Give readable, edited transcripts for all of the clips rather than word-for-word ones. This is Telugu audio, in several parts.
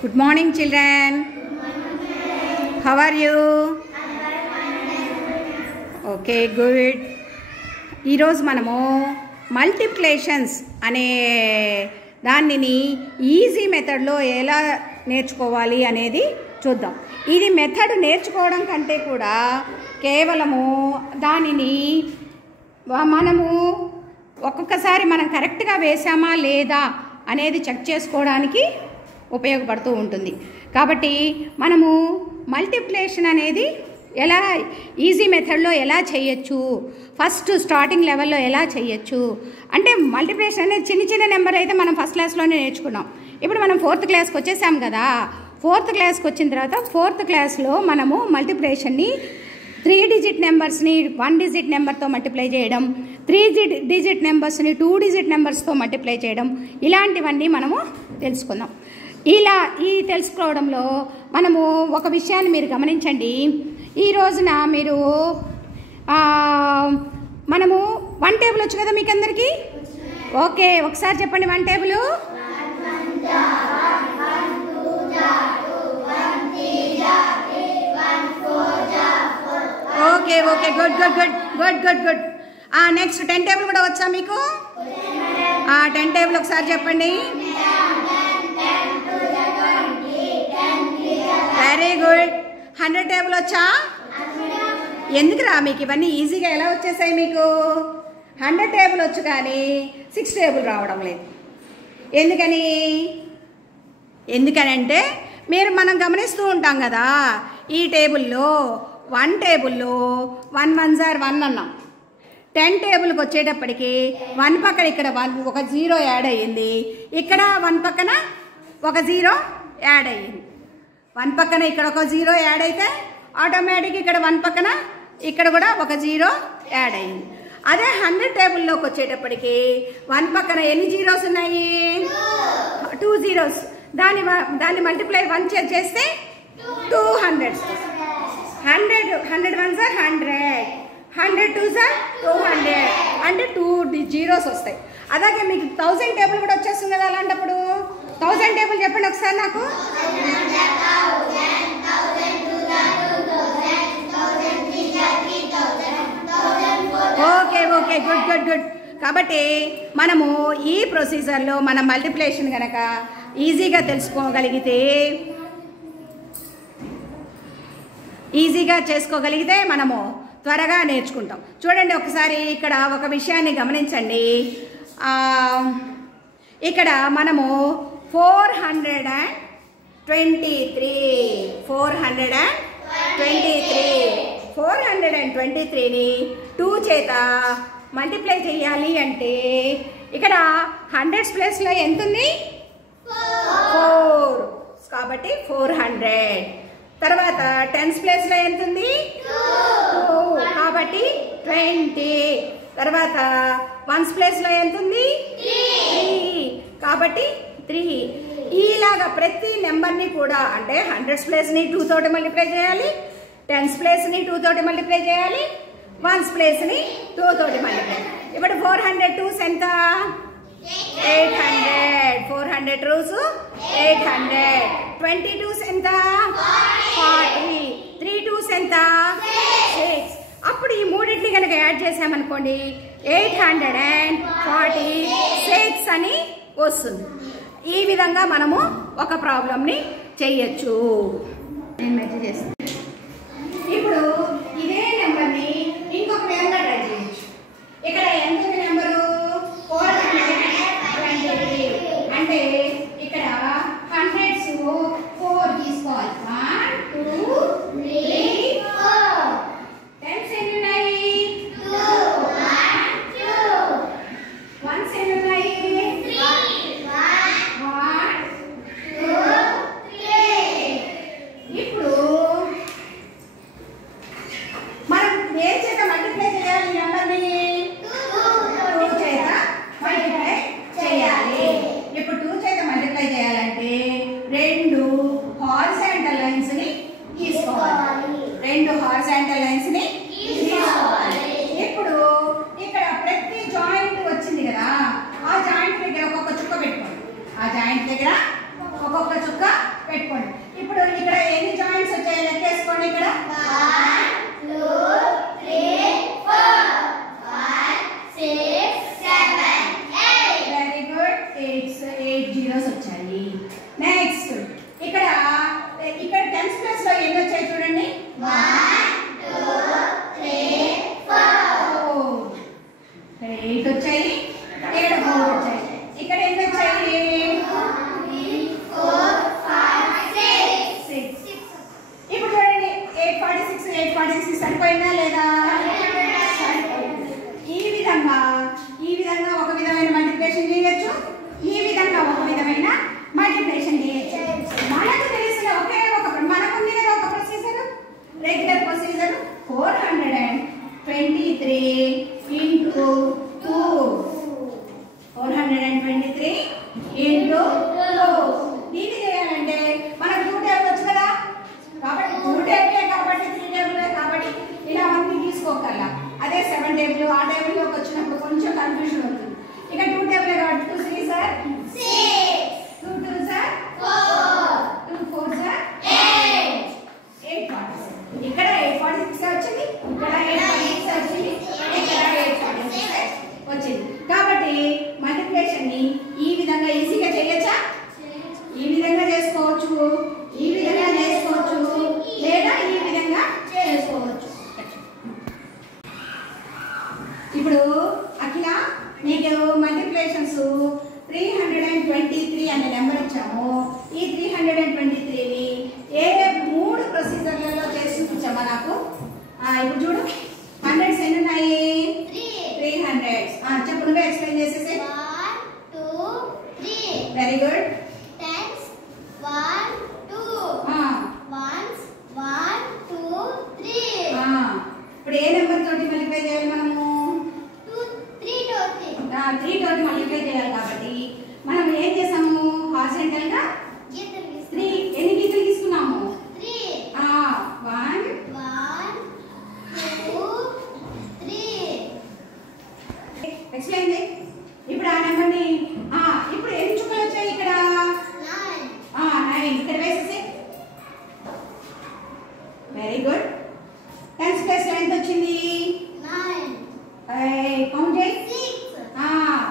Good morning, children. How are you? Okay, good. ఈరోజు మనము మల్టిప్లికేషన్స్ అనే దానిని ఈజీ మెథడ్లో ఎలా నేర్చుకోవాలి అనేది చూద్దాం. ఇది మెథడ్ నేర్చుకోవడం కంటే కూడా కేవలము దానిని మనము ఒక్కొక్కసారి మనం కరెక్ట్గా వేసామా లేదా అనేది చెక్ చేసుకోవడానికి ఉపయోగపడుతూ ఉంటుంది. కాబట్టి మనము మల్టిప్లికేషన్ అనేది ఎలా ఈజీ మెథడ్లో ఎలా చేయొచ్చు, ఫస్ట్ స్టార్టింగ్ లెవెల్లో ఎలా చేయొచ్చు అంటే మల్టిప్లికేషన్ అనేది చిన్న చిన్న నెంబర్ అయితే మనం ఫస్ట్ క్లాస్లోనే నేర్చుకున్నాం. ఇప్పుడు మనం 4th క్లాస్కి వచ్చేసాం కదా. 4th క్లాస్కి వచ్చిన తర్వాత 4th క్లాస్లో మనము మల్టిప్లికేషన్ని 3 డిజిట్ నెంబర్స్ని 1 డిజిట్ నెంబర్తో మల్టిప్లై చేయడం, 3 డిజిట్ నెంబర్స్ని 2 డిజిట్ నెంబర్స్తో మల్టిప్లై చేయడం, ఇలాంటివన్నీ మనము తెలుసుకుందాం. ఈ తెలుసుకోవడంలో మనము ఒక విషయాన్ని మీరు గమనించండి. ఈ రోజున మీరు మనము 1 టేబుల్ వచ్చు కదా మీకు అందరికీ. ఓకే, ఒకసారి చెప్పండి 1 table. Okay okay, good good good good good good. Next 10 table కూడా వచ్చా మీకు? 10 టేబుల్ ఒకసారి చెప్పండి. Very good. 100 టేబుల్ వచ్చా? ఎందుకురా మీకు ఇవన్నీ ఈజీగా ఎలా వచ్చేసాయి మీకు? 100 టేబుల్ వచ్చు కానీ 6 టేబుల్ రావడం లేదు. ఎందుకనంటే మనం గమనిస్తూ ఉంటాం కదా, ఈ టేబుల్లో 1 టేబుల్లో 1 1 1 అన్నాం. 10 టేబుల్కి వచ్చేటప్పటికి 1 పక్కన ఇక్కడ ఒక 0 యాడ్ అయ్యింది, ఇక్కడ 1 పక్కన ఒక 0 యాడ్ అయ్యింది. 1 పక్కన ఇక్కడ ఒక 0 యాడ్ అయితే ఆటోమేటిక్ ఇక్కడ 1 పక్కన ఇక్కడ కూడా ఒక 0 యాడ్ అయ్యింది. అదే 100 టేబుల్లోకి వచ్చేటప్పటికి 1 పక్కన ఎన్ని జీరోస్ ఉన్నాయి? 2 జీరోస్. దాన్ని మల్టిప్లై 1 చేస్తే 200. 100 1s are 100, 100 2s are 200 అంటే 2 జీరోస్ వస్తాయి. అలాగే మీకు 1000 టేబుల్ కూడా వచ్చేస్తుంది కదా. అలాంటప్పుడు 1000 టేబుల్ చెప్పండి ఒకసారి నాకు. Okay okay, good good good. కాబట్టి మనము ఈ ప్రొసీజర్లో మన మల్టిప్లికేషన్ కనుక ఈజీగా చేసుకోగలిగితే మనము త్వరగా నేర్చుకుంటాం. చూడండి ఒకసారి ఇక్కడ ఒక విషయాన్ని గమనించండి. ఇక్కడ మనము 423ని 2 చేత మల్టిప్లై చేయాలి అంటే ఇక్కడ 100s ప్లేస్లో ఎంత ఉంది? 4. కాబట్టి 400. తర్వాత 10s ప్లేస్లో ఎంత ఉంది? 2. కాబట్టి 20. తర్వాత 1s ప్లేస్లో ఎంత ఉంది? 3. కాబట్టి 3. ఇలాగా ప్రతి నెంబర్ని కూడా అంటే 100s ప్లేస్ని 2 తోటి మల్టిప్లై చేయాలి, 10s ప్లేస్ని 2 తోటి మల్టిప్లై చేయాలి, 1s ప్లేస్ని 2 తోటి మల్టిప్లై. ఇప్పుడు 400 2s ఎంత? 800. 400 2s 800. 20 2s ఎంత? 40. 3 2s ఎంత? 6. అప్పుడు ఈ మూడింటిని కనుక యాడ్ చేసామనుకోండి 846 అని వస్తుంది. ఈ విధంగా మనము ఒక ప్రాబ్లంని చేయొచ్చు. నేను మెసేజ్ చేస్తాను. ఇప్పుడు ఇదే నెంబర్ని ఇంకొక విధంగా ట్రై చేయొచ్చు. ఇక్కడ ఎంత నెంబరు? 423. అంటే ఇక్కడ 100s 4 తీసుకోవాలి. 1 2 3 4. 10s ఎన్ని ఉన్నాయి? 2 1 2. 1s ఎన్ని ఉన్నాయి? 3 1 2 3. ఇప్పుడు మనం ఏ చేత మల్టిప్లై చేయాలి? నెంబర్ని 2 చేత మల్టిప్లై చేయాలి. ఇప్పుడు 2 చేత మల్టిప్లై చేయాలంటే 2 హారిజాంటల్ లైన్స్ ని తీసుకోవాలి. 2 హారిజాంటల్ లైన్స్ ని తీసుకోవాలి. ఇప్పుడు ఇక్కడ ప్రతి జాయింట్ వచ్చింది కదా, ఆ జాయింట్ దగ్గర ఒక్కొక్క చుక్క పెట్టుకోండి. ఆ జాయింట్ దగ్గర ఒక్కొక్క చుక్క పెట్టుకోండి. ఇప్పుడు ఇక్కడ ఎన్ని జాయింట్స్ వచ్చాయి లెక్కేసుకోండి. ఇక్కడ 1 2 3 4 5 6 7 8. Very good. 8 జీరోస్ వచ్చాయి. నెక్స్ట్ ఇక్కడ 10s ప్లేస్ లో ఎన్ని వచ్చాయి చూడండి. 1 2 3 4. ఇక్కడ 8 వచ్చాయి. ఇక్కడ 4 వచ్చాయి. ఇక్కడ ఎన్ని వచ్చాయి. 3 4 5 6. ఇప్పుడు చూడండి 846 సరిపోయిందా లేదా. ఈ విధంగా ఒక విధమైన మల్టిప్లికేషన్ చేయొచ్చు. ఈ విధంగా ఒక విధమైన మల్టిప్లికేషన్ చేయొచ్చు. మనకు తెలిసిన మనకుంది కదా ఒక procedure, regular procedure. 423 into 2. 423 into 2. దీన్ని చేయాలంటే మనకు 2 టేబుల్ వచ్చు కదా. కాబట్టి 2 టేబులే కాబట్టి 3 టేబులే కాబట్టి ఇలా అన్ని తీసుకోకల్లా. అదే 7 టేబుల్ ఆ టేబుల్లోకి వచ్చినప్పుడు కొంచెం కన్ఫ్యూజన్ అవుతుంది. ఇక 2 టేబులే కాబట్టి 2 3 సార్ 6 2 2 సార్ 4 2 4 సార్ 8. 846. ఇక్కడ 846 వచ్చింది. ఇక్కడ 846 వచ్చింది. ఇక్కడ 846 వచ్చింది. కాబట్టి మల్టిప్లికేషన్ ని ఈ విధంగా ఈజీగా చేయొచ్చా. ఈ విధంగా చేసుకోవచ్చు, ఈ విధంగా చేసుకోవచ్చు, లేదా ఈ విధంగా చేసుకోవచ్చు. ఇప్పుడు అఖిల మీకు మల్టిప్లికేషన్స్ 323 అనే నెంబర్ ఇచ్చాము. ఈ 323ని ఏ 3 ప్రొసీజర్లలో చేసి చూపించామా నాకు. ఇప్పుడు చూడు 100s ఎన్ని ఉన్నాయి. 300s. చెప్పు నువ్వే ఎక్స్ప్లెయిన్ చేసేసి. 1 2 3. Very good. 10s 1 2 1s 1 2 3. ఇప్పుడు ఏ నెంబర్ తోటి మల్టిప్లై చేయాలి మనము. 3 తోటి 3 తోటి మల్టిప్లై చేయాలి. కాబట్టి మనం ఏం చేసాము. హారిజాంటల్ గా గీతలు 3 ఎన్ని గీతలు తీసుకున్నాము. 3 1 1 2 3. ఎక్స్ప్లెయిన్ చేయి. ఇప్పుడు ఆ నెంబర్ని ఇప్పుడు ఎన్ని చుక్కలు వచ్చాయి ఇక్కడ. 9 ఇక్కడ వేసేసి. Very good. 10s ప్లేస్ లో ఎంత వచ్చింది. 9 కౌంట్ చేయి. 6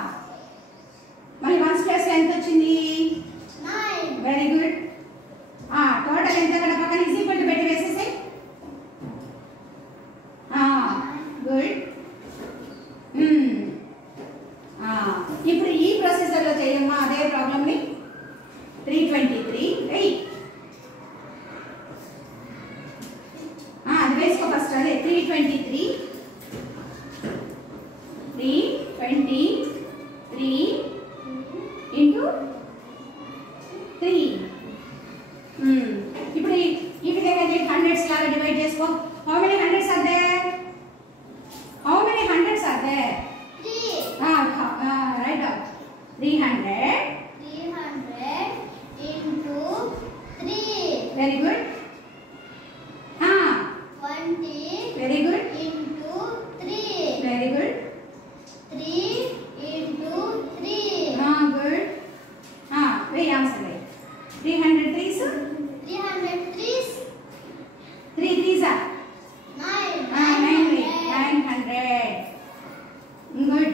మళ్ళీ 1s ప్లేస్ లో ఎంత వచ్చింది. 9. Very good. టోటల్ ఎంత అక్కడ పక్కన ఈజీ పెట్టి వేసేసి. గుడ్. ఇప్పుడు ఈ ప్రొసీజర్ లో చేయమ్మా అదే ప్రాబ్లమ్ ని. 323 అది వేసుకో ఫస్ట్. అదే 323 into 3. ఇప్పుడు ఈ విధంగా 100s లాగా డివైడ్ చేసుకో. How many 100s are there. 3 write down. 300 into 3. Very good. 20 very good. into 3. Very good. 3 into 3. Good. Very answer. 300 3s. 300 3s 3 3s are 900. Good.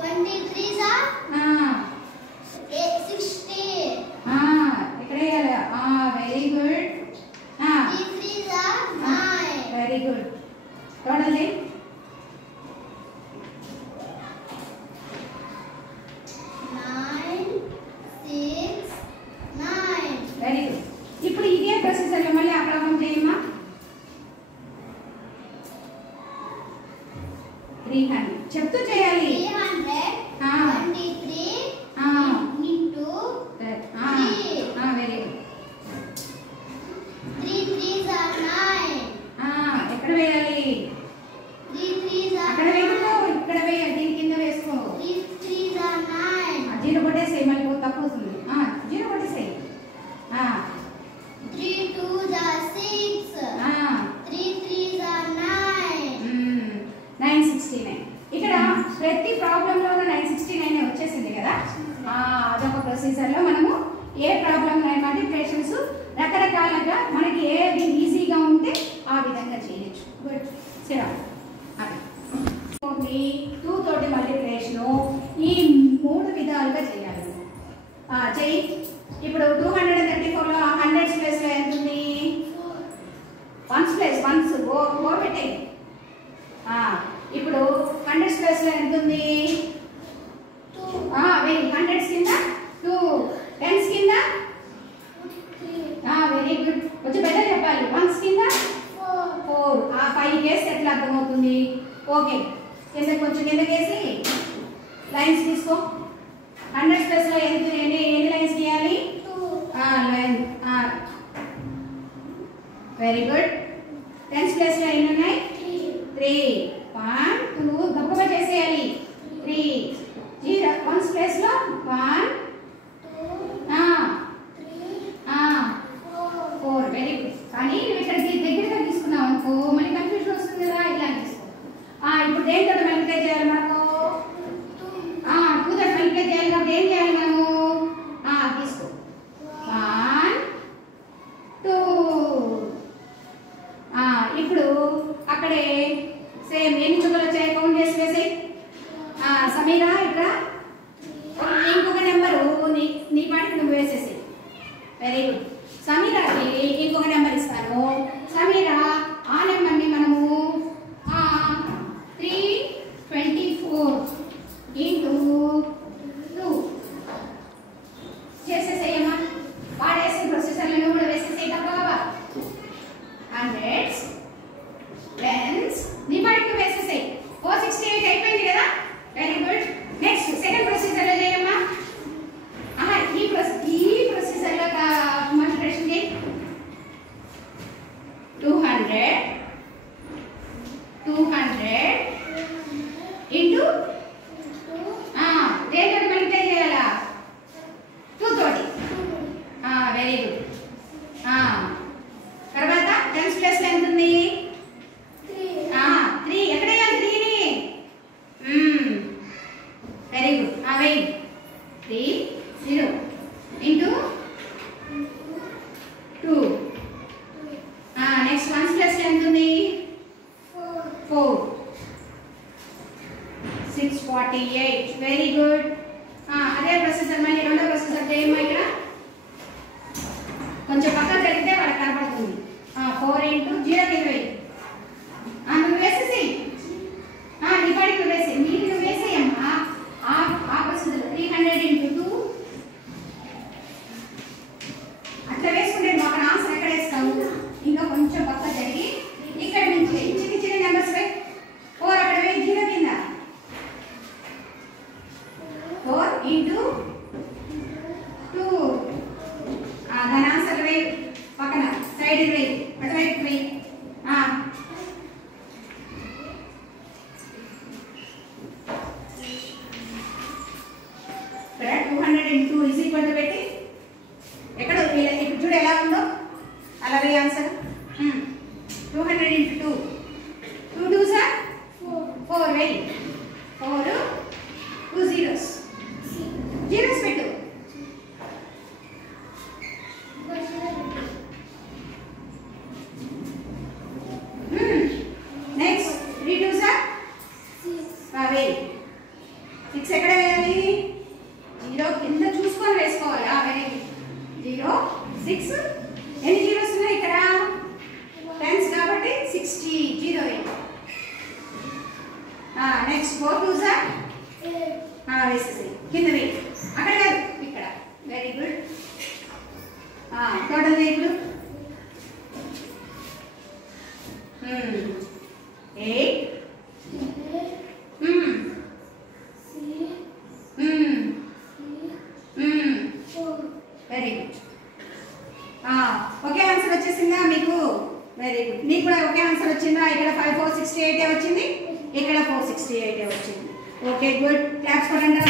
23s are 60. ఇక్కడ వేయాలి. Very good. 3 3s are 9. Very good. Total 9 6 9. Very గుడ్. ప్రొసీజర్లో మనము ఏ ప్రాబ్లం మల్టిప్లికేషన్స్ రకరకాలుగా మనకి ఏది ఈజీగా ఉంటే ఆ విధంగా చేయొచ్చు. గుడ్ సరే అది 2 తోటి మల్టిప్లికేషను ఈ 3 విధాలుగా చేయాలి. చెయ్యి. ఇప్పుడు 234లో 100s ప్లేస్లో ఎంత ఉంది? 1s ప్లేస్ 1s ఓ పెట్టేయి. ఇప్పుడు 100s ప్లేస్లో ఎంత ఉంది? 100s కింద 2, 10s కింద వెరీ గుడ్. కొంచెం పెద్ద చెప్పాలి. 1s కింద 4. ఆ 5 కేసు ఎట్లా అర్థమవుతుంది? ఓకే, కింద కొంచెం కిందకేసి లైన్స్ తీసుకో. 100s ప్లేస్లో ఎన్ని లైన్స్ గీయాలి? 2 వెరీ గుడ్. 10s ప్లేస్లో ఎన్ని ఉన్నాయి? 3. 1 2 గబగబా చేసేయాలి. 3 0 1s ప్లేస్లో 1 4 వెరీ గుడ్. కానీ నువ్వు ఇక్కడ దగ్గరగా తీసుకున్నావు అనుకో మళ్ళీ కన్ఫ్యూజన్ వస్తుంది కదా, ఇలా తీసుకో. ఇప్పుడు దేంతో మల్టిప్లై చేయాలి మనకు? 2 తో మల్టిప్లై చేయాలి కాబట్టి ఏం చేయాలి మనము? తీసుకో 1 2. ఇప్పుడు అక్కడే సేమ్ ఎన్ని చుక్కలు వచ్చాయి కౌంట్ చేసి వేసి. సమీరా ఇక్కడ ఇంకొక నెంబరు నీ పాటికి నువ్వు వేసేసి. Very good. సమీరాకి ఇంకొక నెంబర్ ఇస్తాను. సమీరా ఆ నెంబర్ని మనము 324 into 2 చేసేసేయమ్మా. వాడేసి ప్రొసెసర్లో నువ్వు కూడా వేసేసేయి బాబా. 100s 10s నీ పాటికి వేసేసేయి. 468 అయిపోయింది కదా. Very good. నెక్స్ట్ సెకండ్ ప్రొసీజర్లో చేయమ్మా. ఈ ప్రొసీజర్లో మల్టిప్లికేషన్ చేయి. 200 ఇంటూ దేంతో మల్టిప్లై చేయాలా? 2 తోటి. Very good. తర్వాత 10s ప్లేస్లో ఎంత ఉంది? 3. ఎక్కడ వేయాలి 3ని? Very good. వెయ్యి 3 0 ఇంటూ 2. నెక్స్ట్ 1s ప్లేస్లో ఎంత ఉంది? 4 648 వెరీ గుడ్. అదే ప్రొసెసర్ మళ్ళీ రెండో ప్రొసెసర్ చేయమ్మా. ఇక్కడ కొంచెం పక్కన జరిగితే వాళ్ళకి కనపడుతుంది. 4 ఇంటూ 0 కింద వెయ్యి. నువ్వు వేసేసి నీ పాటికి నువ్వు వేసి నువ్వు వేసేయమ్మా. ఆ ప్రొసెసర్ 300 ఇంటూ 2 అట్లా వేసుకుంటే నువ్వు అక్కడ ఆన్సర్ ఎక్కడ వేస్తావు? ఇంకా కొంచెం పక్క జరిగి ఇక్కడ నుంచి చిన్న నెంబర్స్ వే 4 అక్కడ వేయి 0 కింద. 4 ఇంటూ 2 దాని ఆన్సర్ వేయి పక్కన సైడ్ వేయి అటువైపు వేయి. ఇక్కడ 200 ఇంటూ ఈజ్ ఈక్వల్ టు పెట్టి ఎక్కడ ఇప్పుడు చూడు ఎలా ఉందో అలా వేయి ఆన్సర్. 200 ఇంటూ 2 2 2s 4 వేయి. 4 2 zeros పెట్టు. నెక్స్ట్ 3 2s వేయి. 6 ఎక్కడ వేయాలి? 0 కింద చూసుకొని వేసుకోవాలి. Very good. 0 6 ఎన్ని జీరోస్ ఉన్నాయి ఇక్కడ? 10s కాబట్టి 60 0 వేయి. నెక్స్ట్ 4 2s వేసేసి కింద వేయి. అక్కడ కాదు ఇక్కడ. Very good. టోటల్ వేయి ఇప్పుడు 8 వెరీ గుడ్. ఒకే ఆన్సర్ వచ్చేసిందా మీకు? Very good. నీకు కూడా ఒకే ఆన్సర్ వచ్చిందా? ఇక్కడ 5468 వచ్చింది, ఇక్కడ 468 వచ్చింది. Okay good. క్లాప్స్ కొట్టండి.